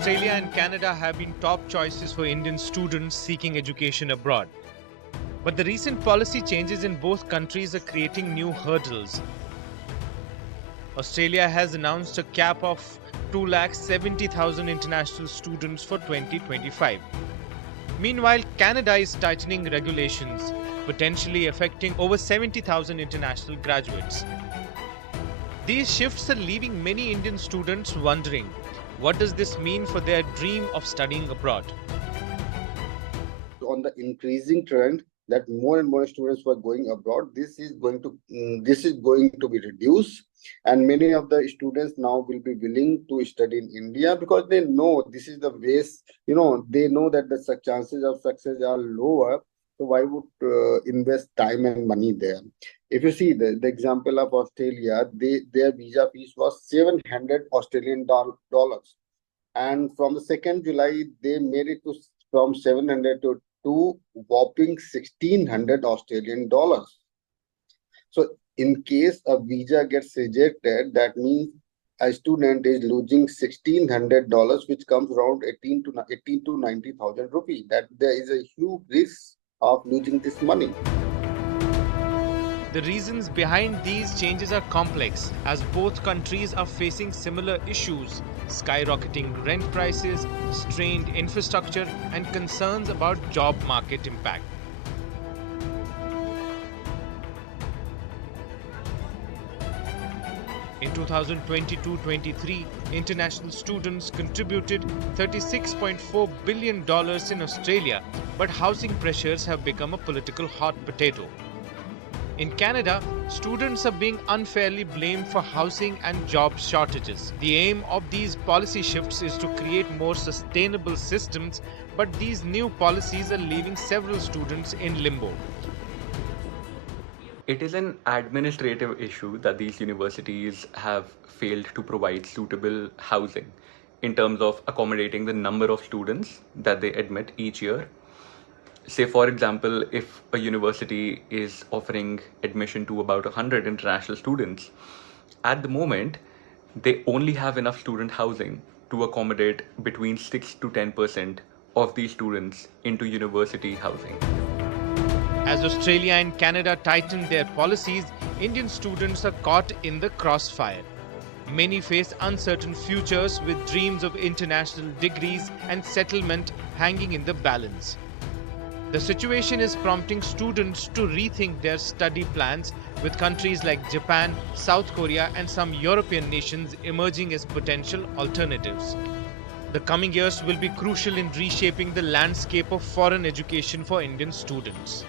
Australia and Canada have been top choices for Indian students seeking education abroad. But the recent policy changes in both countries are creating new hurdles. Australia has announced a cap of 270,000 international students for 2025. Meanwhile, Canada is tightening regulations, potentially affecting over 70,000 international graduates. These shifts are leaving many Indian students wondering, what does this mean for their dream of studying abroad? On the increasing trend that more and more students were going abroad, this is going to be reduced, and many of the students now will be willing to study in India because they know this is the ways. They know that the chances of success are lower. So why would invest time and money there? If you see the example of Australia, their visa fees was 700 Australian dollars, and from the 2nd July they made it to from 700 to whopping 1600 Australian dollars. So in case a visa gets rejected, that means a student is losing $1,600, which comes around 18 to 90,000 rupees. That there is a huge risk of losing this money. The reasons behind these changes are complex, as both countries are facing similar issues: skyrocketing rent prices, strained infrastructure, and concerns about job market impact. In 2022-23, international students contributed $36.4 billion in Australia, but housing pressures have become a political hot potato. In Canada, students are being unfairly blamed for housing and job shortages. The aim of these policy shifts is to create more sustainable systems, but these new policies are leaving several students in limbo. It is an administrative issue that these universities have failed to provide suitable housing in terms of accommodating the number of students that they admit each year. Say, for example, if a university is offering admission to about 100 international students, at the moment, they only have enough student housing to accommodate between 6 to 10% of these students into university housing. As Australia and Canada tighten their policies, Indian students are caught in the crossfire. Many face uncertain futures with dreams of international degrees and settlement hanging in the balance. The situation is prompting students to rethink their study plans, with countries like Japan, South Korea, and some European nations emerging as potential alternatives. The coming years will be crucial in reshaping the landscape of foreign education for Indian students.